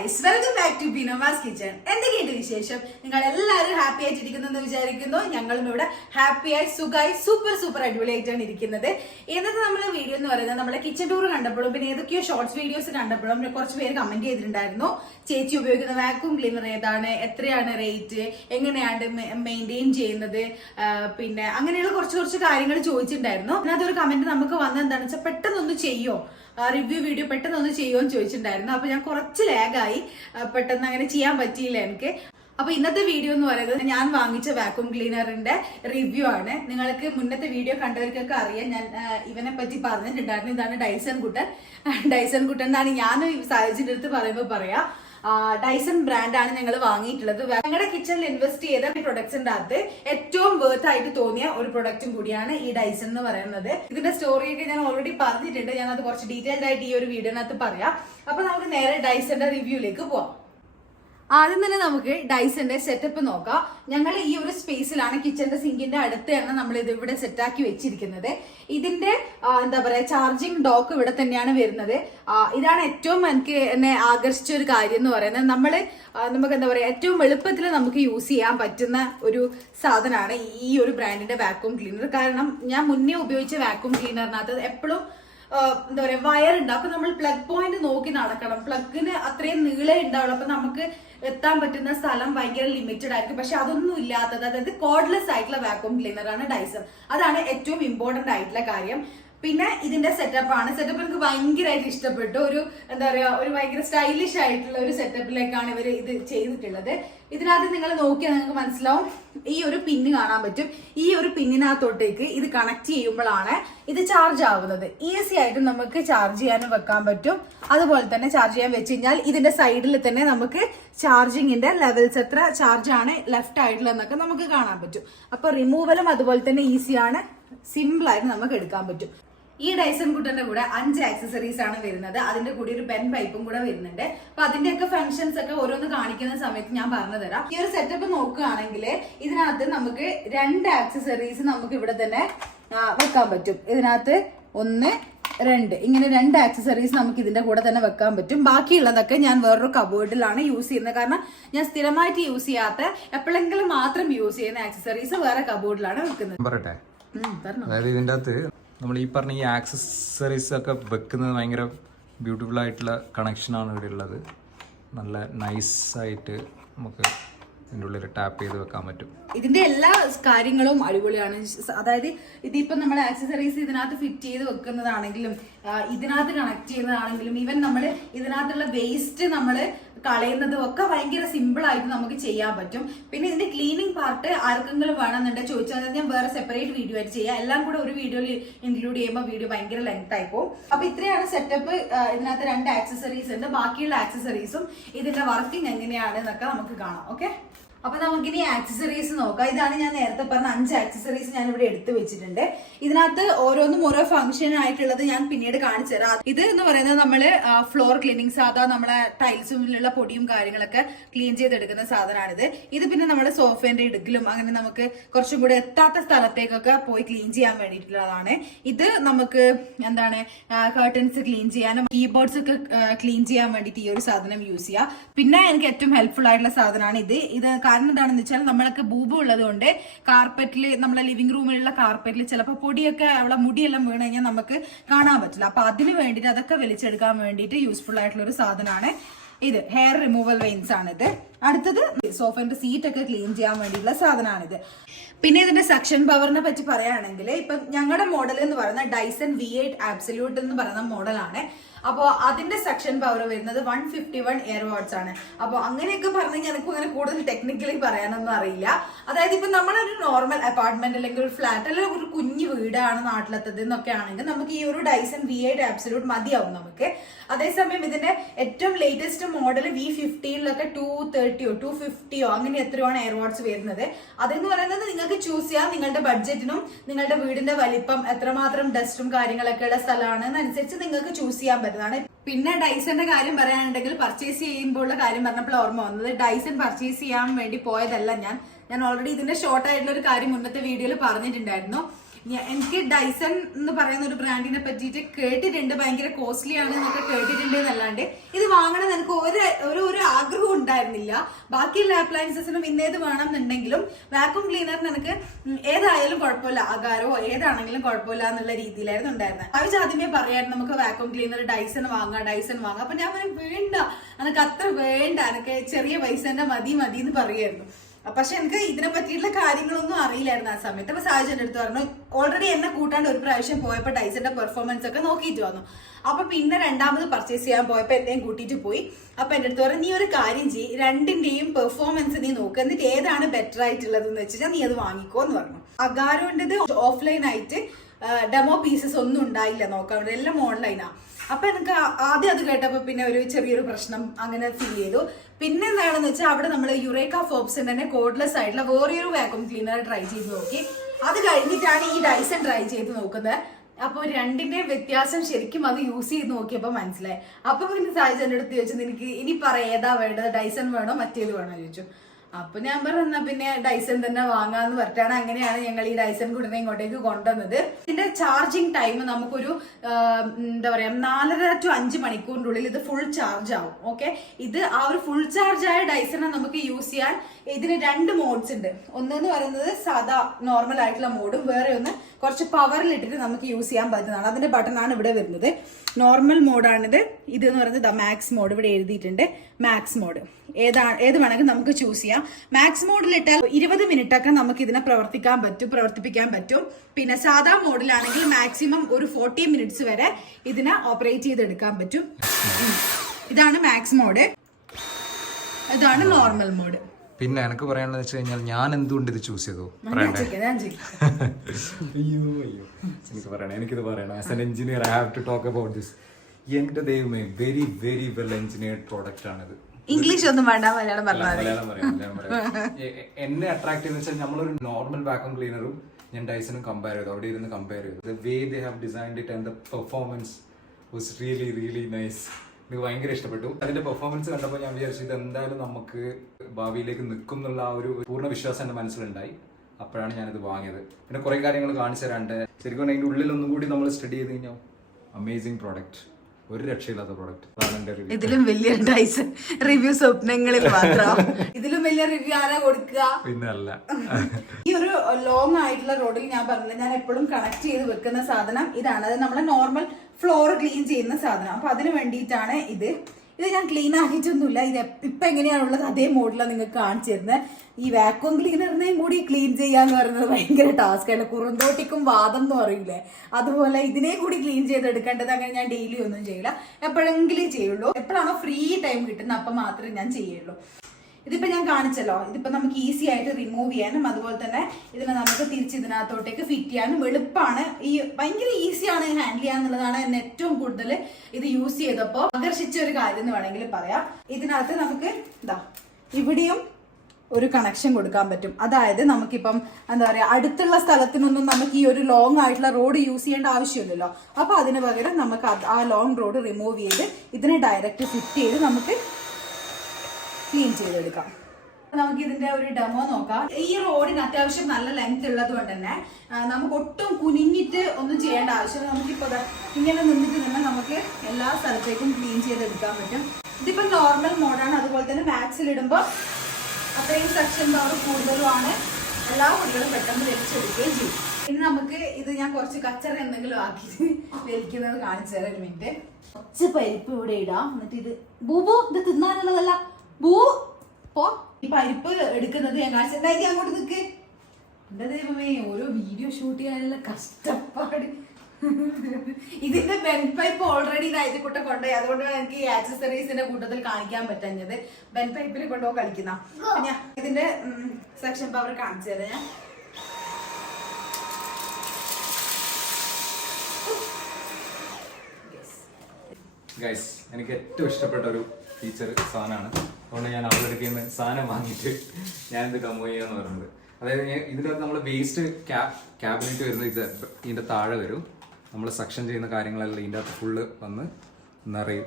Guys, welcome back to Binoma's kitchen. എന്തൊക്കെയുണ്ട് വിശേഷം? നിങ്ങൾ എല്ലാവരും ഹാപ്പി ആയിട്ടിരിക്കുന്നു വിചാരിക്കുന്നു. ഞങ്ങളും ഇവിടെ ഹാപ്പിയായി സുഖമായി സൂപ്പർ അടിപൊളിയായിട്ടാണ് ഇരിക്കുന്നത്. ഇന്നത്തെ നമ്മളെ വീഡിയോ എന്ന് പറയുന്നത് നമ്മളെ കിച്ചൺ ടൂർ കണ്ടപ്പോഴും പിന്നെ ഏതൊക്കെയോ ഷോർട്സ് വീഡിയോസ് കണ്ടപ്പോഴും കുറച്ച് പേര് കമന്റ് ചെയ്തിട്ടുണ്ടായിരുന്നു, ചേച്ചി ഉപയോഗിക്കുന്ന വാക്യൂം ക്ലീനർ ഏതാണ്, എത്രയാണ് റേറ്റ്, എങ്ങനെയാണ് മെയിൻറ്റെയിൻ ചെയ്യുന്നത്, പിന്നെ അങ്ങനെയുള്ള കുറച്ച് കാര്യങ്ങൾ ചോദിച്ചിട്ടുണ്ടായിരുന്നു. അതിനകത്തൊരു കമന്റ് നമുക്ക് വന്നത് എന്താണെന്ന് വെച്ചാൽ പെട്ടെന്നൊന്ന് ചെയ്യോ, റിവ്യൂ വീഡിയോ പെട്ടെന്ന് ചെയ്യുമെന്ന് ചോദിച്ചിട്ടുണ്ടായിരുന്നു. അപ്പൊ ഞാൻ കുറച്ച് ലാഗായി, പെട്ടെന്ന് അങ്ങനെ ചെയ്യാൻ പറ്റിയില്ല എനിക്ക്. അപ്പൊ ഇന്നത്തെ വീഡിയോ എന്ന് പറയുന്നത് ഞാൻ വാങ്ങിച്ച വാക്യൂം ക്ലീനറിന്റെ റിവ്യൂ ആണ്. നിങ്ങൾക്ക് മുന്നത്തെ വീഡിയോ കണ്ടവർക്കൊക്കെ അറിയാം, ഞാൻ ഇവനെ പറ്റി പറഞ്ഞിട്ടുണ്ടായിരുന്നു. ഇതാണ് ഡൈസൺ കുട്ടൻ. ഡൈസൺ കുട്ടൻ എന്നാണ് ഞാൻ സാഹചര്യത്തിന്റെ അടുത്ത് പറയുമ്പോൾ പറയാ. ഡൈസൺ ബ്രാൻഡാണ് ഞങ്ങൾ വാങ്ങിയിട്ടുള്ളത്. ഞങ്ങളുടെ കിച്ചണിൽ ഇൻവെസ്റ്റ് ചെയ്ത പ്രൊഡക്ട്സിന്റെ അകത്ത് ഏറ്റവും വേർത്ത് ആയിട്ട് തോന്നിയ ഒരു പ്രൊഡക്റ്റും കൂടിയാണ് ഈ ഡൈസൺ എന്ന് പറയുന്നത്. ഇതിന്റെ സ്റ്റോറിയൊക്കെ ഞാൻ ഓൾറെഡി പറഞ്ഞിട്ടുണ്ട്. ഞാൻ അത് കുറച്ച് ഡീറ്റെയിൽഡ് ആയിട്ട് ഈ ഒരു വീഡിയോനകത്ത് പറയാം. അപ്പൊ നമുക്ക് നേരെ ഡൈസന്റെ റിവ്യൂയിലേക്ക് പോവാം. ആദ്യം തന്നെ നമുക്ക് ഡൈസന്റെ സെറ്റപ്പ് നോക്കാം. ഞങ്ങൾ ഈ ഒരു സ്പേസിലാണ്, കിച്ചന്റെ സിങ്കിന്റെ അടുത്താണ് നമ്മൾ ഇത് ഇവിടെ സെറ്റാക്കി വെച്ചിരിക്കുന്നത്. ഇതിന്റെ എന്താ പറയാ ചാർജിങ് ഡോക്ക് ഇവിടെ തന്നെയാണ് വരുന്നത്. ഇതാണ് ഏറ്റവും എന്നെ ആകർഷിച്ച ഒരു കാര്യം എന്ന് പറയുന്നത്. നമുക്ക് എന്താ പറയാ ഏറ്റവും എളുപ്പത്തിൽ നമുക്ക് യൂസ് ചെയ്യാൻ പറ്റുന്ന ഒരു സാധനമാണ് ഈ ഒരു ബ്രാൻഡിന്റെ വാക്യൂം ക്ലീനർ. കാരണം ഞാൻ മുന്നേ ഉപയോഗിച്ച വാക്യൂം ക്ലീനറിനകത്ത് എപ്പോഴും എന്താ പറയാ വയർ ഉണ്ടാവും. അപ്പൊ നമ്മൾ പ്ലഗ് പോയിന്റ് നോക്കി നടക്കണം. പ്ലഗിന് അത്രയും നീളേ ഉണ്ടാവുള്ളൂ. അപ്പൊ നമുക്ക് എത്താൻ പറ്റുന്ന സ്ഥലം ഭയങ്കര ലിമിറ്റഡ് ആയിരിക്കും. പക്ഷെ അതൊന്നും ഇല്ലാത്തത്, അതായത് കോർഡ്ലെസ് ആയിട്ടുള്ള വാക്യൂം ക്ലീനർ ആണ് ഡൈസൺ. അതാണ് ഏറ്റവും ഇമ്പോർട്ടന്റ് ആയിട്ടുള്ള കാര്യം. പിന്നെ ഇതിന്റെ സെറ്റപ്പ് എനിക്ക് ഭയങ്കരമായിട്ട് ഇഷ്ടപ്പെട്ടു. ഒരു എന്താ പറയാ ഒരു ഭയങ്കര സ്റ്റൈലിഷ് ആയിട്ടുള്ള ഒരു സെറ്റപ്പിലേക്കാണ് ഇവർ ഇത് ചെയ്തിട്ടുള്ളത്. ഇതിനകത്ത് നിങ്ങൾ നോക്കിയാൽ നിങ്ങൾക്ക് മനസ്സിലാവും, ഈ ഒരു പിന്ന് കാണാൻ പറ്റും. ഈ ഒരു പിന്നിനകത്തോട്ടേക്ക് ഇത് കണക്ട് ചെയ്യുമ്പോഴാണ് ഇത് ചാർജ് ആവുന്നത്. ഈസി ആയിട്ട് നമുക്ക് ചാർജ് ചെയ്യാനും വെക്കാൻ പറ്റും. അതുപോലെ തന്നെ ചാർജ് ചെയ്യാൻ വെച്ച് കഴിഞ്ഞാൽ ഇതിന്റെ സൈഡിൽ തന്നെ നമുക്ക് ചാർജിങ്ങിന്റെ ലെവൽസ് എത്ര ചാർജ് ആണ് ലെഫ്റ്റ് ആയിട്ടുള്ളതെന്നൊക്കെ നമുക്ക് കാണാൻ പറ്റും. അപ്പൊ റിമൂവലും അതുപോലെ തന്നെ ഈസിയാണ്, സിമ്പിൾ ആയിട്ട് നമുക്ക് എടുക്കാൻ പറ്റും. ഈ ഡൈസൺ കുട്ടന്റെ കൂടെ 5 ആക്സസറീസ് ആണ് വരുന്നത്. അതിന്റെ കൂടി ഒരു പെൻ പൈപ്പും കൂടെ വരുന്നുണ്ട്. അപ്പൊ അതിന്റെയൊക്കെ ഫംഗ്ഷൻസ് ഒക്കെ ഓരോന്ന് കാണിക്കുന്ന സമയത്ത് ഞാൻ പറഞ്ഞു തരാം. ഈ ഒരു സെറ്റപ്പ് നോക്കുകയാണെങ്കിൽ ഇതിനകത്ത് നമുക്ക് 2 ആക്സസറീസ് നമുക്ക് ഇവിടെ തന്നെ വെക്കാൻ പറ്റും. ഇതിനകത്ത് 1, 2 ഇങ്ങനെ 2 ആക്സസറീസ് നമുക്ക് ഇതിന്റെ കൂടെ തന്നെ വെക്കാൻ പറ്റും. ബാക്കിയുള്ളതൊക്കെ ഞാൻ വേറൊരു കബോർഡിലാണ് യൂസ് ചെയ്യുന്നത്. കാരണം ഞാൻ സ്ഥിരമായിട്ട് യൂസ് ചെയ്യാത്ത, എപ്പോഴെങ്കിലും മാത്രം യൂസ് ചെയ്യുന്ന ആക്സസറീസ് വേറെ കബോർഡിലാണ് വെക്കുന്നത്. അതായത് ഇതിന്റെ അകത്ത് നമ്മൾ ഈ പറഞ്ഞ ഈ ആക്സസറീസ് ഒക്കെ വെക്കുന്നത് ഭയങ്കര ബ്യൂട്ടിഫുൾ ആയിട്ടുള്ള കണക്ഷനാണ് ഇവിടെ ഉള്ളത്. നല്ല നൈസായിട്ട് നമുക്ക് ഇതിൻ്റെ ഉള്ളിൽ ടാപ്പ് ചെയ്ത് വെക്കാൻ പറ്റും. ഇതിന്റെ എല്ലാ കാര്യങ്ങളും അടിപൊളിയാണ്. അതായത് ഇതിപ്പോ നമ്മൾ ആക്സസറീസ് ഇതിനകത്ത് ഫിറ്റ് ചെയ്ത് വെക്കുന്നതാണെങ്കിലും ഇതിനകത്ത് കണക്ട് ചെയ്യുന്നതാണെങ്കിലും ഈവൻ നമ്മൾ ഇതിനകത്തുള്ള വേസ്റ്റ് നമ്മൾ കളയുന്നതും ഒക്കെ ഭയങ്കര സിമ്പിൾ ആയിട്ട് നമുക്ക് ചെയ്യാൻ പറ്റും. പിന്നെ ഇതിന്റെ ക്ലീനിങ് പാർട്ട് ആർക്കെങ്കിലും വേണമെന്നുണ്ടെങ്കിൽ ചോദിച്ചാൽ ഞാൻ വേറെ സെപ്പറേറ്റ് വീഡിയോ ആയിട്ട് ചെയ്യാം. എല്ലാം കൂടെ ഒരു വീഡിയോയിൽ ഇൻക്ലൂഡ് ചെയ്യുമ്പോൾ വീഡിയോ ഭയങ്കര ലെങ്ത് ആയി പോകും. അപ്പൊ ഇത്രയാണ് സെറ്റപ്പ്. ഇതിനകത്ത് 2 ആക്സസറീസ് ഉണ്ട്. ബാക്കിയുള്ള ആക്സസറീസും ഇതിന്റെ വർക്കിംഗ് എങ്ങനെയാണ് എന്നൊക്കെ നമുക്ക് കാണാം. ഓക്കെ, അപ്പൊ നമുക്കിനി ആക്സസറീസ് നോക്കാം. ഇതാണ് ഞാൻ നേരത്തെ പറഞ്ഞ 5 ആക്സസറീസ് ഞാൻ ഇവിടെ എടുത്തു വെച്ചിട്ടുണ്ട്. ഇതിനകത്ത് ഓരോന്നും ഓരോ ഫംഗ്ഷൻ ആയിട്ടുള്ളത് ഞാൻ പിന്നീട് കാണിച്ചു തരാം. ഇത് എന്ന് പറയുന്നത് നമ്മള് ഫ്ലോർ ക്ലീനിങ്, സാധാ നമ്മളെ ടൈൽസിലുള്ള പൊടിയും കാര്യങ്ങളൊക്കെ ക്ലീൻ ചെയ്തെടുക്കുന്ന സാധനമാണിത്. ഇത് പിന്നെ നമ്മുടെ സോഫേന്റെ ഇടുക്കിലും അങ്ങനെ നമുക്ക് കുറച്ചും കൂടെ എത്താത്ത സ്ഥലത്തേക്കൊക്കെ പോയി ക്ലീൻ ചെയ്യാൻ വേണ്ടിയിട്ടുള്ളതാണ്. ഇത് നമുക്ക് എന്താണ് കർട്ടൻസ് ക്ലീൻ ചെയ്യാനും കീബോർഡ്സ് ഒക്കെ ക്ലീൻ ചെയ്യാൻ വേണ്ടിയിട്ട് ഈ ഒരു സാധനം യൂസ് ചെയ്യാം. പിന്നെ എനിക്ക് ഏറ്റവും ഹെൽപ്ഫുൾ ആയിട്ടുള്ള സാധനമാണ് ഇത്. കാരണം എന്താണെന്ന് വെച്ചാൽ നമ്മളൊക്കെ ബൂബു ഉള്ളത് കൊണ്ട് കാർപ്പറ്റിൽ, നമ്മളെ ലിവിംഗ് റൂമിലുള്ള കാർപ്പറ്റിൽ ചിലപ്പോൾ പൊടിയൊക്കെ അവിടെ മുടിയെല്ലാം വീണ് കഴിഞ്ഞാൽ നമുക്ക് കാണാൻ പറ്റില്ല. അപ്പൊ അതിന് വേണ്ടിയിട്ട് അതൊക്കെ വലിച്ചെടുക്കാൻ വേണ്ടിയിട്ട് യൂസ്ഫുൾ ആയിട്ടുള്ള ഒരു സാധനമാണ് ഇത്. ഹെയർ റിമൂവൽ വെയിൻസ് ആണിത്. അടുത്തത് സോഫന്റെ സീറ്റ് ഒക്കെ ക്ലീൻ ചെയ്യാൻ വേണ്ടിയിട്ടുള്ള സാധനമാണിത്. പിന്നെ ഇതിന്റെ സക്ഷൻ പവറിനെ പറ്റി പറയുകയാണെങ്കിൽ ഇപ്പൊ ഞങ്ങളുടെ മോഡൽ എന്ന് പറയുന്നത് ഡൈസൺ V8 ആബ്സല്യൂട്ട് എന്ന് പറയുന്ന മോഡലാണ്. അപ്പോൾ അതിന്റെ സക്ഷൻ പവർ വരുന്നത് 151 എയർ വാട്ട്സ് ആണ്. അപ്പോൾ അങ്ങനെയൊക്കെ പറഞ്ഞു കഴിഞ്ഞാൽ എനിക്ക് അങ്ങനെ കൂടുതൽ ടെക്നിക്കലി പറയാനൊന്നും അറിയില്ല. അതായത് ഇപ്പൊ നമ്മളൊരു നോർമൽ അപ്പാർട്ട്മെന്റ് അല്ലെങ്കിൽ ഒരു ഫ്ലാറ്റ് അല്ലെങ്കിൽ ഒരു കുഞ്ഞു വീടാണ് നാട്ടിലെത്തത് എന്നൊക്കെ ആണെങ്കിൽ നമുക്ക് ഈ ഒരു ഡൈസൺ V8 ആബ്സല്യൂട്ട് മതിയാവും നമുക്ക്. അതേസമയം ഇതിന്റെ ഏറ്റവും ലേറ്റസ്റ്റ് മോഡൽ V15ലൊക്കെ 230 250 അങ്ങനെ എത്രയോ ആണ് എയർ വാട്ട്സ് വരുന്നത്. അതെന്ന് പറയുന്നത് നിങ്ങൾക്ക് ചൂസ് ചെയ്യാം, നിങ്ങളുടെ ബഡ്ജറ്റിനും നിങ്ങളുടെ വീടിന്റെ വലിപ്പം, എത്രമാത്രം ഡസ്റ്റും കാര്യങ്ങളൊക്കെ ഉള്ള സ്ഥലമാണ് എന്നനുസരിച്ച് നിങ്ങൾക്ക് ചൂസ് ചെയ്യാൻ പറ്റുന്നതാണ്. പിന്നെ ഡൈസന്റെ കാര്യം പറയാനുണ്ടെങ്കിൽ പർച്ചേസ് ചെയ്യുമ്പോഴുള്ള കാര്യം പറഞ്ഞപ്പോൾ ഓർമ്മ വന്നത്, ഡൈസൺ പർച്ചേസ് ചെയ്യാൻ വേണ്ടി പോയതല്ല ഞാൻ ഓൾറെഡി ഇതിന്റെ ഷോർട്ട് ആയിട്ടുള്ള ഒരു കാര്യം മുന്നത്തെ വീഡിയോയിൽ പറഞ്ഞിട്ടുണ്ടായിരുന്നു. എനിക്ക് ഡൈസൺ എന്ന് പറയുന്ന ഒരു ബ്രാൻഡിനെ പറ്റിയിട്ട് കേട്ടിട്ടുണ്ട്, ഭയങ്കര കോസ്റ്റ്ലി ആണ് എന്നൊക്കെ കേട്ടിട്ടുണ്ട് എന്നല്ലാണ്ട് ഇത് വാങ്ങണമെന്ന് എനിക്ക് ഒരു ഉണ്ടായിരുന്നില്ല. ബാക്കിയുള്ള അപ്ലയൻസസിനും ഇന്നേത് വേണമെന്നുണ്ടെങ്കിലും വാക്യൂം ക്ലീനർ നിനക്ക് ഏതായാലും കുഴപ്പമില്ല, അകാരോ ഏതാണെങ്കിലും കുഴപ്പമില്ല എന്നുള്ള രീതിയിലായിരുന്നു ഉണ്ടായിരുന്നത്. അവർ ആദ്യമേ പറയായിരുന്നു നമുക്ക് വാക്യൂം ക്ലീനർ ഡൈസൺ വാങ്ങാം. അപ്പൊ ഞാൻ വേണ്ട, എനിക്ക് അത്ര വേണ്ട, എനിക്ക് ചെറിയ പൈസന്റെ മതി എന്ന് പറയായിരുന്നു. പക്ഷെ എനിക്ക് ഇതിനെ പറ്റിയിട്ടുള്ള കാര്യങ്ങളൊന്നും അറിയില്ലായിരുന്നു ആ സമയത്ത്. അപ്പൊ സാഹചര്യം എടുത്ത് പറഞ്ഞു, ഓൾറെഡി എന്നെ കൂട്ടാണ്ട് ഒരു പ്രാവശ്യം പോയപ്പോ ഡൈസന്റെ പെർഫോമൻസ് ഒക്കെ നോക്കിയിട്ട് വന്നു. അപ്പൊ പിന്നെ രണ്ടാമത് പർച്ചേസ് ചെയ്യാൻ പോയപ്പോ എന്നെയും കൂട്ടിയിട്ട് പോയി. അപ്പൊ എന്റെ അടുത്ത് പറഞ്ഞു, നീ ഒരു കാര്യം ചെയ്യ്, രണ്ടിന്റെയും പെർഫോമൻസ് നീ നോക്ക്, എന്നിട്ട് ഏതാണ് ബെറ്റർ ആയിട്ടുള്ളത് എന്ന് വെച്ചാൽ നീ അത് വാങ്ങിക്കോ എന്ന് പറഞ്ഞു. അഗാരോന്റേത് ഓഫ്ലൈൻ ആയിട്ട് ഡെമോ പീസസ് ഒന്നും ഉണ്ടായില്ല നോക്കാൻ, എല്ലാം ഓൺലൈനാ. അപ്പൊ എനിക്ക് ആദ്യം അത് കേട്ടപ്പോ പിന്നെ ഒരു ചെറിയൊരു പ്രശ്നം അങ്ങനെ ഫീൽ ചെയ്തു. പിന്നെ എന്താണെന്ന് വെച്ചാൽ അവിടെ നമ്മൾ യുറേക്ക ഫോബ്സിന്റെ തന്നെ കോഡ്ലെസ് ആയിട്ടുള്ള വേറൊരു വാക്യൂം ക്ലീനർ ട്രൈ ചെയ്ത് നോക്കി. അത് കഴിഞ്ഞിട്ടാണ് ഈ ഡൈസൺ ട്രൈ ചെയ്ത് നോക്കുന്നത്. അപ്പൊ രണ്ടിന്റെയും വ്യത്യാസം ശരിക്കും അത് യൂസ് ചെയ്ത് നോക്കിയപ്പോ മനസ്സിലായി. അപ്പൊ പിന്നെ സാഹചര്യം അടുത്ത് ചോദിച്ചു, നിനക്ക് ഇനി പറ ഏതാ വേണ്ടത്, ഡൈസൺ വേണോ മറ്റേത് വേണോ ചോദിച്ചു. അപ്പൊ ഞാൻ പറഞ്ഞ പിന്നെ ഡൈസൺ തന്നെ വാങ്ങാന്ന് പറഞ്ഞിട്ടാണ്. അങ്ങനെയാണ് ഞങ്ങൾ ഈ ഡൈസൺ കുടനെ ഇങ്ങോട്ടേക്ക് കൊണ്ടുവന്നത്. ഇതിന്റെ ചാർജിങ് ടൈം നമുക്കൊരു എന്താ പറയാ 4.5 to 5 മണിക്കൂറിന്റെ ഉള്ളിൽ ഇത് ഫുൾ ചാർജ് ആവും. ഓക്കെ, ഇത് ആ ഒരു ഫുൾ ചാർജ് ആയ ഡൈസനെ നമുക്ക് യൂസ് ചെയ്യാൻ ഇതിന് 2 മോഡ്സ് ഉണ്ട്. ഒന്നെന്ന് പറയുന്നത് സാധാ നോർമൽ ആയിട്ടുള്ള മോഡും, വേറെ ഒന്ന് കുറച്ച് പവറിൽ ഇട്ടിട്ട് നമുക്ക് യൂസ് ചെയ്യാൻ പറ്റുന്നതാണ്. അതിന്റെ ബട്ടണാണ് ഇവിടെ വരുന്നത്. നോർമൽ മോഡാണിത്. ഇത് എന്ന് പറയുന്നത് മാക്സ് മോഡ്, ഇവിടെ എഴുതിയിട്ടുണ്ട് മാക്സ് മോഡ്. ഏത് വേണമെങ്കിൽ നമുക്ക് ചൂസ് ചെയ്യാം. മാക്സ് മോഡിൽ ഇട്ടാൽ 20 മിനിറ്റ് ഒക്കെ നമുക്ക് ഇതിനെ പ്രവർത്തിപ്പിക്കാൻ പറ്റും. പിന്നെ സാധാ മോഡിലാണെങ്കിൽ മാക്സിമം ഒരു 40 മിനിറ്റ്സ് വരെ ഇതിനെ ഓപ്പറേറ്റ് ചെയ്തെടുക്കാൻ പറ്റും. ഇതാണ് മാക്സ് മോഡ്, ഇതാണ് നോർമൽ മോഡ്. പിന്നെ എനിക്ക് പറയാനുള്ളത് വെച്ച് കഴിഞ്ഞാൽ ഞാൻ എന്തുകൊണ്ട് ഇത് ചൂസ് ചെയ്തു എനിക്ക് പറയണം, എനിക്കിത് പറയണം. As an engineer I have to talk about this. എന്റെ ദൈവമേ, very very well engineered product ആണിത്. ഇംഗ്ലീഷ് ഒന്നും വേണ്ട, മലയാളം മലയാളം പറയാം. എന്നെ അട്രാക്ട് ചെയ്യുന്ന വെച്ചാൽ നമ്മളൊരു നോർമൽ വാക്യൂം ക്ലീനറും ഞാൻ ഡൈസണും കമ്പയർ ചെയ്തു, അവിടെ ഇരുന്ന് കമ്പയർ ചെയ്തു. The way they have designed it and the performance was really really nice. എനിക്ക് ഭയങ്കര ഇഷ്ടപ്പെട്ടു. അതിന്റെ പെർഫോമൻസ് കണ്ടപ്പോൾ ഞാൻ വിചാരിച്ചു ഇത് എന്തായാലും നമുക്ക് ഭാവിയിലേക്ക് നിൽക്കും എന്നുള്ള ആ ഒരു പൂർണ്ണ വിശ്വാസം എന്റെ മനസ്സിലുണ്ടായി. അപ്പോഴാണ് ഞാനിത് വാങ്ങിയത്. പിന്നെ കുറെ കാര്യങ്ങൾ കാണിച്ചു തരാണ്ട് ശരിക്കും അതിന്റെ ഉള്ളിൽ ഒന്നും കൂടി നമ്മൾ സ്റ്റഡി ചെയ്ത് കഴിഞ്ഞാൽ അമേസിംഗ് പ്രോഡക്റ്റ്, ഒരു രക്ഷയില്ലാത്ത പ്രോഡക്റ്റ്. അതാണ് എന്റെ റിവ്യൂ. ഇതിലും വലിയ ഡൈസൺ റിവ്യൂ സ്വപ്നങ്ങളിൽ മാത്രം. ഇതിലും വലിയ റിവ്യൂ ആരാ കൊടുക്കുക? പിന്നെ അല്ല. ഈ ഒരു ലോങ് ആയിട്ടുള്ള റോഡിൽ ഞാൻ പറഞ്ഞില്ല, ഞാൻ എപ്പോഴും കണക്ട് ചെയ്ത് വെക്കുന്ന സാധനം ഇതാണ്. അത് നമ്മളെ നോർമൽ ഫ്ലോർ ക്ലീൻ ചെയ്യുന്ന സാധനം. അപ്പൊ അതിന് വേണ്ടിയിട്ടാണ് ഇത് ഞാൻ ക്ലീൻ ആക്കിയിട്ടൊന്നുമില്ല. ഇത് ഇപ്പൊ എങ്ങനെയാണുള്ളത് അതേ മോഡിലാണ് നിങ്ങൾക്ക് കാണിച്ചു തരുന്നത്. ഈ വാക്യൂം ക്ലീനറിനെയും കൂടി ക്ലീൻ ചെയ്യാന്ന് പറയുന്നത് ഭയങ്കര ടാസ്ക് ആണ്. കുറുന്തോട്ടിക്കും വാദം എന്ന് പറയില്ലേ, അതുപോലെ ഇതിനെ കൂടി ക്ലീൻ ചെയ്തെടുക്കേണ്ടത്. അങ്ങനെ ഞാൻ ഡെയിലി ഒന്നും ചെയ്യില്ല, എപ്പോഴെങ്കിലും ചെയ്യുള്ളൂ. എപ്പോഴാണോ ഫ്രീ ടൈം കിട്ടുന്നത് അപ്പൊ മാത്രമേ ഞാൻ ചെയ്യുള്ളൂ. ഇതിപ്പോ ഞാൻ കാണിച്ചല്ലോ, ഇതിപ്പോ നമുക്ക് ഈസി ആയിട്ട് റിമൂവ് ചെയ്യാനും അതുപോലെ തന്നെ ഇതിനെ നമുക്ക് തിരിച്ച് ഇതിനകത്തോട്ടേക്ക് ഫിറ്റ് ചെയ്യാനും എളുപ്പമാണ്. ഈ ഭയങ്കര ഈസിയാണ് ഹാൻഡിൽ ചെയ്യാന്നുള്ളതാണ് എന്നെ ഏറ്റവും കൂടുതൽ ഇത് യൂസ് ചെയ്തപ്പോ ആകർഷിച്ച ഒരു കാര്യം എന്ന് വേണമെങ്കിൽ പറയാം. ഇതിനകത്ത് നമുക്ക് ഇവിടെയും ഒരു കണക്ഷൻ കൊടുക്കാൻ പറ്റും. അതായത് നമുക്കിപ്പം എന്താ പറയാ, അടുത്തുള്ള സ്ഥലത്തിനൊന്നും നമുക്ക് ഈ ഒരു ലോങ് ആയിട്ടുള്ള റോഡ് യൂസ് ചെയ്യേണ്ട ആവശ്യമില്ലല്ലോ. അപ്പൊ അതിന് പകരം നമുക്ക് ആ ലോങ് റോഡ് റിമൂവ് ചെയ്ത് ഇതിനെ ഡയറക്റ്റ് ഫിറ്റ് ചെയ്ത് നമുക്ക് ക്ലീൻ ചെയ്തെടുക്കാം. നമുക്ക് ഇതിന്റെ ഒരു ഡെമോ നോക്കാം. ഈ റോഡിന് അത്യാവശ്യം നല്ല ലെങ്ത് ഉള്ളത് കൊണ്ട് തന്നെ നമുക്ക് ഒട്ടും കുനിഞ്ഞിട്ട് ഒന്നും ചെയ്യേണ്ട ആവശ്യമില്ല. നമുക്കിപ്പോ ഇങ്ങനെ നിന്നിട്ട് തന്നെ നമുക്ക് എല്ലാ സ്ഥലത്തേക്കും ക്ലീൻ ചെയ്തെടുക്കാൻ പറ്റും. ഇതിപ്പോ നോർമൽ മോഡാണ്. അതുപോലെ തന്നെ മാക്സിൽ ഇടുമ്പോൾ അത്രയും സെക്ഷൻ പവർ കൂടുതലുമാണ്. എല്ലാ പൊടികളും പെട്ടെന്ന് വലിച്ചെടുക്കുകയും ചെയ്യും. ഇനി നമുക്ക് ഇത് ഞാൻ കുറച്ച് കച്ചറ എന്തെങ്കിലും ആക്കി വലിക്കുന്നത് കാണിച്ചു തരാം. ഒരു മിനിറ്റ്. കുറച്ച് പരിപ്പ് ഇവിടെ ഇടാം. എന്നിട്ട് ഇത് ബൂബു ഇത് തിന്നാനുള്ളതല്ല, ബൂ പോ. ഈ പരിപ്പ് എടുക്കുന്നത് ഞാൻ കാണിച്ചെന്തായാലും അങ്ങോട്ട് നിൽക്ക്. എന്റെ ദൈവമേ, ഓരോ വീഡിയോ ഷൂട്ട് ചെയ്യാനുള്ള കഷ്ടപ്പാട്. ഇതിന്റെ ബെൻഡ് പൈപ്പ് ഓൾറെഡി ഇതായത് കൂട്ട കൊണ്ടുപോയി. അതുകൊണ്ടാണ് എനിക്ക് ഈ ആക്സസറീസിന്റെ കൂട്ടത്തിൽ കാണിക്കാൻ പറ്റുന്നത്. ബെൻഡ് പൈപ്പിൽ കൊണ്ടുപോയി കളിക്കുന്ന ഞാൻ ഇതിന്റെ സെക്ഷൻ പവർ കാണിച്ചു തരാം. ഞാൻ ഗൈസ്, എനിക്ക് ഏറ്റവും ഇഷ്ടപ്പെട്ട ഒരു ഫീച്ചർ സാധനമാണ്. അതുകൊണ്ട് ഞാൻ അവിടെ എടുക്കുന്ന സാധനം വാങ്ങിയിട്ട് ഞാനിത് ഡെമോ ചെയ്യാന്ന് പറയുന്നത്. അതായത് ഇതിനകത്ത് നമ്മൾ വേസ്റ്റ് ക്യാബിനറ്റ് വരുന്നത് ഇതിന്റെ താഴെ വരും. നമ്മൾ സെക്ഷൻ ചെയ്യുന്ന കാര്യങ്ങളെല്ലാം ഇതിൻ്റെ അകത്ത് ഫുള്ള് വന്ന് നിറയും.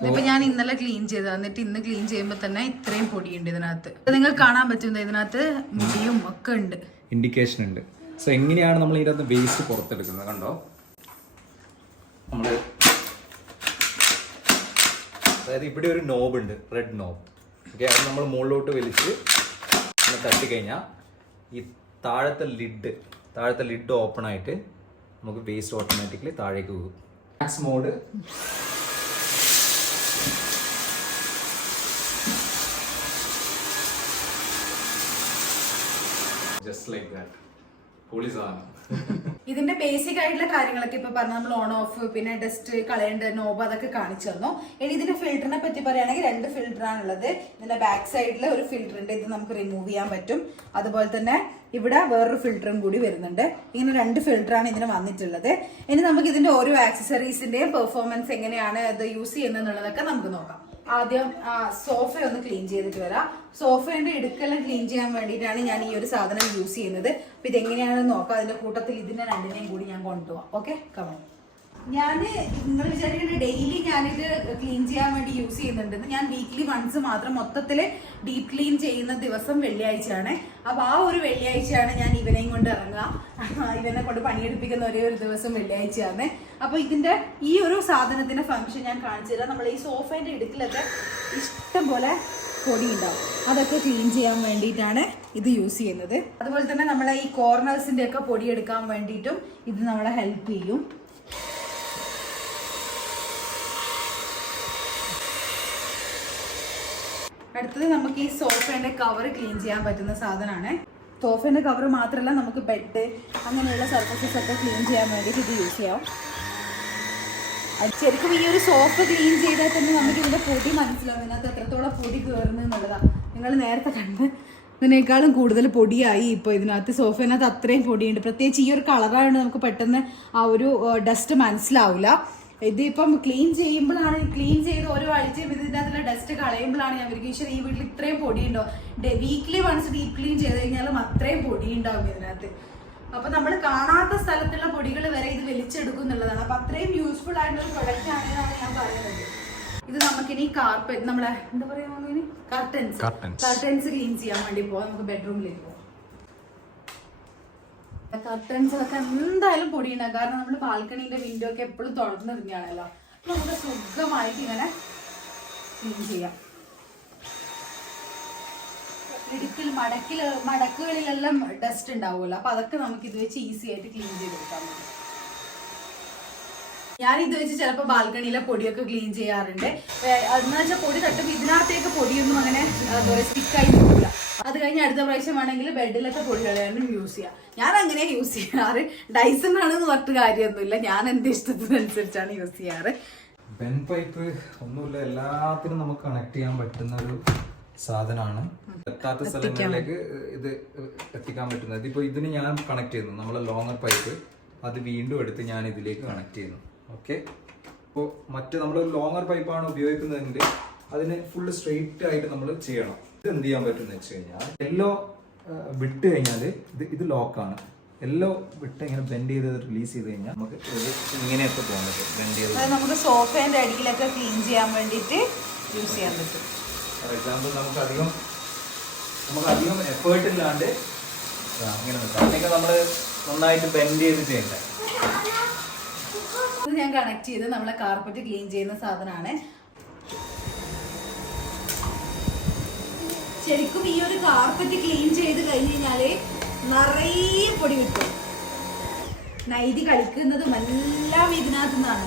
ഇതിപ്പോ ഞാൻ ഇന്നലെ ക്ലീൻ ചെയ്തത്, എന്നിട്ട് ഇന്ന് ക്ലീൻ ചെയ്യുമ്പോൾ തന്നെ ഇത്രയും പൊടിയുണ്ട് ഇതിനകത്ത്. നിങ്ങൾ കാണാൻ പറ്റുന്നത് ഇതിനകത്ത് മുടിയും ഒക്കെ ഉണ്ട്, ഇൻഡിക്കേഷൻ ഉണ്ട്. സോ എങ്ങനെയാണ് നമ്മൾ ഇതിനകത്ത് വേസ്റ്റ് പുറത്തെടുക്കുന്നത് കണ്ടോ. നമ്മള് അതായത് ഇവിടെ ഒരു നോബ് ഉണ്ട്, റെഡ് നോബ്. ഓക്കെ, അത് നമ്മൾ മുകളിലോട്ട് വലിച്ച് ഒന്ന് തട്ടിക്കഴിഞ്ഞാൽ ഈ താഴത്തെ ലിഡ് ഓപ്പൺ ആയിട്ട് നമുക്ക് വേസ്റ്റ് ഓട്ടോമാറ്റിക്കലി താഴേക്ക് പോകും. Max mode just like that. പൊളി സാധനം. ഇതിന്റെ ബേസിക് ആയിട്ടുള്ള കാര്യങ്ങളൊക്കെ ഇപ്പൊ പറഞ്ഞ നമ്മൾ ഓൺ ഓഫ്, പിന്നെ ഡസ്റ്റ് കളയേണ്ട നോബ് അതൊക്കെ കാണിച്ചു തന്നു. ഇനി ഇതിന്റെ ഫിൽറ്ററിനെ പറ്റി പറയുകയാണെങ്കിൽ 2 ഫിൽറ്ററാണുള്ളത്. ഇതിന്റെ ബാക്ക് സൈഡിൽ ഒരു ഫിൽറ്റർ ഉണ്ട്, ഇത് നമുക്ക് റിമൂവ് ചെയ്യാൻ പറ്റും. അതുപോലെ തന്നെ ഇവിടെ വേറൊരു ഫിൽറ്ററും കൂടി വരുന്നുണ്ട്. ഇങ്ങനെ 2 ഫിൽറ്ററാണ് ഇതിന് വന്നിട്ടുള്ളത്. ഇനി നമുക്ക് ഇതിന്റെ ഓരോ ആക്സസറീസിന്റെയും പെർഫോമൻസ് എങ്ങനെയാണ് ഇത് യൂസ് ചെയ്യുന്നത് എന്നുള്ളതൊക്കെ നമുക്ക് നോക്കാം. ആദ്യം സോഫ ഒന്ന് ക്ലീൻ ചെയ്തിട്ട് വരാം. സോഫയുടെ ഇടുക്കെല്ലാം ക്ലീൻ ചെയ്യാൻ വേണ്ടിയിട്ടാണ് ഞാൻ ഈ ഒരു സാധനം യൂസ് ചെയ്യുന്നത്. അപ്പൊ ഇതെങ്ങനെയാണെന്ന് നോക്കാം. അതിന്റെ കൂട്ടത്തിൽ ഇതിന്റെ 2നെയും കൂടി ഞാൻ കൊണ്ടുപോവാം. Okay, come on. ഞാൻ നിങ്ങൾ വിചാരിക്കുന്നത് ഡെയിലി ഞാനിത് ക്ലീൻ ചെയ്യാൻ വേണ്ടി യൂസ് ചെയ്യുന്നുണ്ടെന്ന്. ഞാൻ വീക്ക്ലി വൺസ് മാത്രം മൊത്തത്തിൽ ഡീപ് ക്ലീൻ ചെയ്യുന്ന ദിവസം വെള്ളിയാഴ്ചയാണ്. അപ്പൊ ആ ഒരു വെള്ളിയാഴ്ചയാണ് ഞാൻ ഇവനെയും കൊണ്ട് ഇറങ്ങുക. ഇവനെ കൊണ്ട് പണിയെടുപ്പിക്കുന്ന ഒരേ ഒരു ദിവസം വെള്ളിയാഴ്ചയാണ്. അപ്പൊ ഇതിന്റെ ഈ ഒരു സാധനത്തിന്റെ ഫംഗ്ഷൻ ഞാൻ കാണിച്ചു തരാം. നമ്മൾ ഈ സോഫേന്റെ ഇടുക്കിലൊക്കെ ഇഷ്ടം പോലെ പൊടി ഉണ്ടാവും. അതൊക്കെ ക്ലീൻ ചെയ്യാൻ വേണ്ടിയിട്ടാണ് ഇത് യൂസ് ചെയ്യുന്നത്. അതുപോലെ തന്നെ നമ്മളെ ഈ കോർണേഴ്സിന്റെ ഒക്കെ പൊടി എടുക്കാൻ വേണ്ടിയിട്ടും ഇത് നമ്മളെ ഹെൽപ്പ് ചെയ്യും. അടുത്തത് നമുക്ക് ഈ സോഫേന്റെ കവർ ക്ലീൻ ചെയ്യാൻ പറ്റുന്ന സാധനമാണ്. സോഫേന്റെ കവർ മാത്രമല്ല, നമുക്ക് ബെഡ് അങ്ങനെയുള്ള സർഫസസ് ഒക്കെ ക്ലീൻ ചെയ്യാൻ വേണ്ടിയിട്ട് ഇത് യൂസ് ചെയ്യാം. ശരിക്കും ഈ ഒരു സോഫ ക്ലീൻ ചെയ്താൽ തന്നെ നമുക്ക് ഇതിന്റെ പൊടി മനസ്സിലാവും, ഇതിനകത്ത് എത്രത്തോളം പൊടി കയറുന്നു എന്നുള്ളതാണ്. നിങ്ങൾ നേരത്തെ കണ്ട് ഇതിനേക്കാളും കൂടുതൽ പൊടിയായി ഇപ്പോൾ ഇതിനകത്ത്. സോഫേനകത്ത് അത്രയും പൊടിയുണ്ട്. പ്രത്യേകിച്ച് ഈ ഒരു കളറായതുകൊണ്ട് നമുക്ക് പെട്ടെന്ന് ആ ഒരു ഡസ്റ്റ് മനസ്സിലാവില്ല. ഇതിപ്പം ക്ലീൻ ചെയ്യുമ്പോഴാണ്, ക്ലീൻ ചെയ്ത് ഓരോ ആഴ്ചയും ഇതിനകത്തുള്ള ഡസ്റ്റ് കളയുമ്പോഴാണ് ഞാൻ വിചാരിക്കും ഈ വീട്ടിൽ ഇത്രയും പൊടിയുണ്ടോ. വീക്ക്ലി വൺസ് ഡീപ് ക്ലീൻ ചെയ്ത് കഴിഞ്ഞാലും അത്രയും പൊടി ഉണ്ടാവും ഇതിനകത്ത്. അപ്പൊ നമ്മൾ കാണാത്ത സ്ഥലത്തുള്ള പൊടികൾ വരെ ഇത് വലിച്ചെടുക്കും എന്നുള്ളതാണ്. അപ്പൊ അത്രയും യൂസ്ഫുൾ ആയിട്ടുള്ള ഒരു പ്രൊഡക്റ്റ് ആണെന്നാണ് ഞാൻ പറയുന്നത്. ഇത് നമുക്കിനി കാർപ്പറ്റ്, നമ്മളെ എന്താ പറയാ, കർട്ടൻസ് ക്ലീൻ ചെയ്യാൻ വേണ്ടി പോവാം. നമുക്ക് ബെഡ്റൂമിലേക്ക് പോവാം. കർട്ടൻസ് ഒക്കെ എന്തായാലും പൊടി ഉണ്ടാകും. കാരണം നമ്മൾ ബാൽക്കണീന്റെ വിൻഡോ ഒക്കെ എപ്പോഴും തുറന്നിരുന്നാണല്ലോ. നമുക്ക് സുഖമായിട്ട് ഇങ്ങനെ ക്ലീൻ ചെയ്യാം. ഇടുക്കിൽ മടക്കുകളിലെല്ലാം ഡസ്റ്റ് ഉണ്ടാവുമല്ലോ. അപ്പൊ അതൊക്കെ നമുക്ക് ഇത് വെച്ച് ഈസി ആയിട്ട് ക്ലീൻ ചെയ്തെടുക്കാൻ പറ്റും. ഞാൻ ഇത് വെച്ച് ചിലപ്പോൾ ബാൽക്കണിയിലെ പൊടിയൊക്കെ ക്ലീൻ ചെയ്യാറുണ്ട്. എന്ന് വെച്ചാൽ പൊടി തട്ടുമ്പോൾ ഇതിനകത്തേക്ക് പൊടിയൊന്നും അങ്ങനെ സ്റ്റിക്കായി നിൽക്കില്ല. അത് കഴിഞ്ഞ് അടുത്ത പ്രാവശ്യം ആണെങ്കിൽ ബെഡിലൊക്കെ പൊടി കളയാനും യൂസ് ചെയ്യാം. ഞാൻ അങ്ങനെ യൂസ് ചെയ്യാറ്. ഡൈസൺ ആണെന്ന് പറഞ്ഞിട്ട് കാര്യമൊന്നുമില്ല. ഞാൻ എന്റെ ഇഷ്ടത്തിനനുസരിച്ചാണ് യൂസ് ചെയ്യാറ്. ബെൻ പൈപ്പ് ഒന്നുമില്ല, എല്ലാത്തിനും നമുക്ക് കണക്ട് ചെയ്യാൻ പറ്റുന്ന ഒരു സാധനമാണ്. എത്താത്ത സ്ഥലങ്ങളിലേക്ക് ഇത് എത്തിക്കാൻ പറ്റുന്നത്. ഇതിപ്പോ ഇതിന് ഞാൻ കണക്ട് ചെയ്യുന്നു, നമ്മളെ ലോങ്ങർ പൈപ്പ് അത് വീണ്ടും എടുത്ത് ഞാൻ ഇതിലേക്ക് കണക്ട് ചെയ്യുന്നു. ഓക്കെ, അപ്പോൾ മറ്റ് നമ്മൾ ലോങ്ങർ പൈപ്പാണ് ഉപയോഗിക്കുന്നതെങ്കിൽ അതിന് ഫുള്ള് സ്ട്രെയിറ്റ് ആയിട്ട് നമ്മൾ ചെയ്യണം. ഇത് എന്ത് ചെയ്യാൻ പറ്റുമെന്ന് വെച്ച് കഴിഞ്ഞാൽ എല്ലോ വിട്ട് കഴിഞ്ഞാൽ ഇത് ലോക്കാണ്. എല്ലോ വിട്ട് ഇങ്ങനെ ബെൻഡ് ചെയ്ത് റിലീസ് ചെയ്ത് കഴിഞ്ഞാൽ നമുക്ക് ഇങ്ങനെയൊക്കെ പോകാൻ പറ്റും. ബെൻഡ് ചെയ്ത് നമുക്ക് സോഫേന്റെ അടിയിലൊക്കെ ക്ലീൻ ചെയ്യാൻ വേണ്ടിയിട്ട് യൂസ് ചെയ്യാൻ പറ്റും. ഫോർ എക്സാമ്പിൾ നമുക്ക് അധികം എഫേർട്ട് ഇല്ലാണ്ട് ഇങ്ങനെ നിൽക്കാം. അല്ലെങ്കിൽ നമ്മൾ നന്നായിട്ട് ബെൻഡ് ചെയ്ത് ചെയ്യണ്ടേ. ഇത് ഞാൻ കണക്ട് ചെയ്ത് നമ്മളെ കാർപ്പറ്റ് ക്ലീൻ ചെയ്യുന്ന സാധനമാണ്. ശരിക്കും ഈ ഒരു കാർപ്പറ്റ് ക്ലീൻ ചെയ്ത് കഴിഞ്ഞ് കഴിഞ്ഞാല് നിറയെ പൊടി കിട്ടും. നൈതി കളിക്കുന്നതും എല്ലാം ഇതിനകത്തു നിന്നാണ്.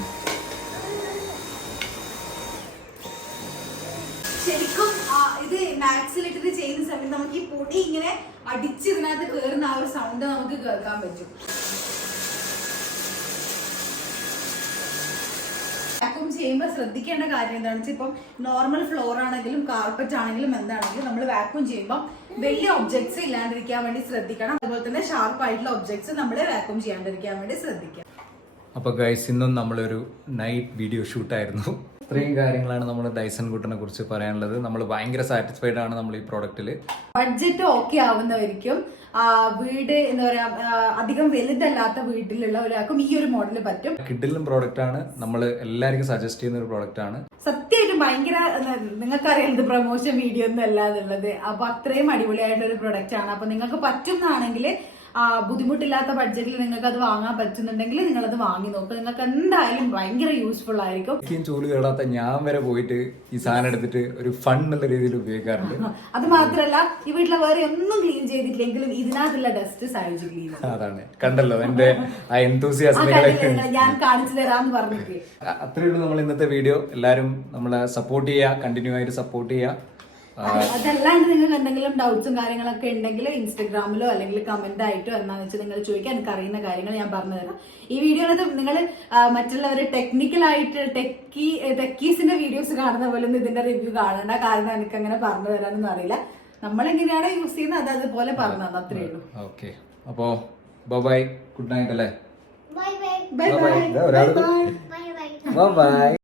ശരിക്കും ഇത് മാക്സിലിട്ടിട്ട് ചെയ്യുന്ന സമയത്ത് നമുക്ക് ഈ പൊടി ഇങ്ങനെ അടിച്ച് ഇതിനകത്ത് കയറുന്ന ആ ഒരു സൗണ്ട് നമുക്ക് കേൾക്കാൻ പറ്റും. വാക്യൂം ചെയ്യുമ്പോൾ ശ്രദ്ധിക്കേണ്ട കാര്യം എന്താണെന്ന് വെച്ചാൽ ഇപ്പം നോർമൽ ഫ്ലോർ ആണെങ്കിലും കാർപ്പറ്റ് ആണെങ്കിലും എന്താണെങ്കിലും നമ്മൾ വാക്യൂം ചെയ്യുമ്പോൾ വലിയ ഒബ്ജക്ട്സ് ഇല്ലാണ്ടിരിക്കാൻ വേണ്ടി ശ്രദ്ധിക്കണം. അതുപോലെ തന്നെ ഷാർപ്പ് ആയിട്ടുള്ള ഒബ്ജക്ട്സ് നമ്മൾ വാക്യൂം ചെയ്യാണ്ടിരിക്കാൻ വേണ്ടി ശ്രദ്ധിക്കാം. അപ്പോൾ ഗൈസ്, ഇന്നും നമ്മളൊരു നൈറ്റ് വീഡിയോ ഷൂട്ടായിരുന്നു. ഇത്രയും കാര്യങ്ങളാണ് നമ്മൾ ഡൈസൺ കുട്ടനെ കുറിച്ച് പറയാനുള്ളത്. നമ്മൾ ഭയങ്കര സാറ്റിസ്ഫൈഡ് ആണ് നമ്മൾ ഈ പ്രോഡക്റ്റിൽ. ബഡ്ജറ്റ് ഓക്കെ ആവുന്നവർക്കും വീട് എന്താ പറയാ അധികം വലുതല്ലാത്ത വീട്ടിലുള്ള ഒരാൾക്കും ഈ ഒരു മോഡൽ പറ്റും. കിഡിലും പ്രോഡക്റ്റ് ആണ്, നമ്മൾ എല്ലാവർക്കും സജസ്റ്റ് ചെയ്യുന്ന ഒരു പ്രോഡക്റ്റ് ആണ്. സത്യമായിട്ടും ഭയങ്കര നിങ്ങൾക്കറിയാം ഇത് പ്രൊമോഷൻ വീഡിയോ ഒന്നും അല്ല എന്നുള്ളത്. അപ്പൊ അത്രയും അടിപൊളിയായിട്ടൊരു പ്രൊഡക്റ്റ് ആണ്. അപ്പൊ നിങ്ങൾക്ക് പറ്റുന്നതാണെങ്കിൽ ബുദ്ധിമുട്ടില്ലാത്ത ബഡ്ജറ്റിൽ നിങ്ങൾക്ക് അത് വാങ്ങാൻ പറ്റുന്നുണ്ടെങ്കിൽ നിങ്ങൾ അത് വാങ്ങി നോക്കുക. നിങ്ങൾക്ക് എന്തായാലും ഭയങ്കര യൂസ്ഫുൾ ആയിരിക്കും. എനിക്കും ചൂല് കേടാത്ത ഞാൻ വരെ പോയിട്ട് ഈ സാധനം എടുത്തിട്ട് ഒരു ഫൺ എന്നുള്ള രീതിയിൽ ഉപയോഗിക്കാറുണ്ട്. അത് മാത്രല്ല ഈ വീട്ടിലെ വേറെ ഒന്നും ക്ലീൻ ചെയ്തിട്ടില്ലെങ്കിലും ഇതിനകത്തുള്ള ഡസ്റ്റ് സായിച്ച് ക്ലീൻ. അതാണ് കണ്ടല്ലോ എന്റെ ആ എന്തൂസിയാസം ഞാൻ കാണിച്ചു തരാന്ന് പറഞ്ഞിട്ട്. അത്രേ ഉള്ളൂ നമ്മൾ ഇന്നത്തെ വീഡിയോ. എല്ലാരും നമ്മളെ സപ്പോർട്ട് ചെയ്യുക, കണ്ടിന്യൂ ആയിട്ട് സപ്പോർട്ട് ചെയ്യുക. അതല്ലാണ്ട് നിങ്ങൾക്ക് എന്തെങ്കിലും ഡൗട്ട്സും കാര്യങ്ങളൊക്കെ ഉണ്ടെങ്കിൽ ഇൻസ്റ്റഗ്രാമിലോ അല്ലെങ്കിൽ കമന്റ് ആയിട്ടോ എന്താണെന്ന് വെച്ചാൽ നിങ്ങൾ ചോദിക്കാൻ എനിക്ക് അറിയുന്ന കാര്യങ്ങൾ ഞാൻ പറഞ്ഞുതരാം. ഈ വീഡിയോയിലത് നിങ്ങൾ മറ്റുള്ളവർ ടെക്നിക്കലായിട്ട് ടെക്കീസിന്റെ വീഡിയോസ് കാണുന്ന പോലെ ഒന്നും ഇതിന്റെ റിവ്യൂ കാണണ്ട. കാരണം എനിക്ക് അങ്ങനെ പറഞ്ഞു തരാനൊന്നും അറിയില്ല. നമ്മളെങ്ങനെയാണോ യൂസ് ചെയ്യുന്നത് അത് അതുപോലെ പറഞ്ഞു തന്നെ, അത്രേ ഉള്ളൂ. ഓക്കെ, അപ്പോ ബൈ, ഗുഡ് നൈറ്റ് അല്ലേ. Bye bye. Bye bye.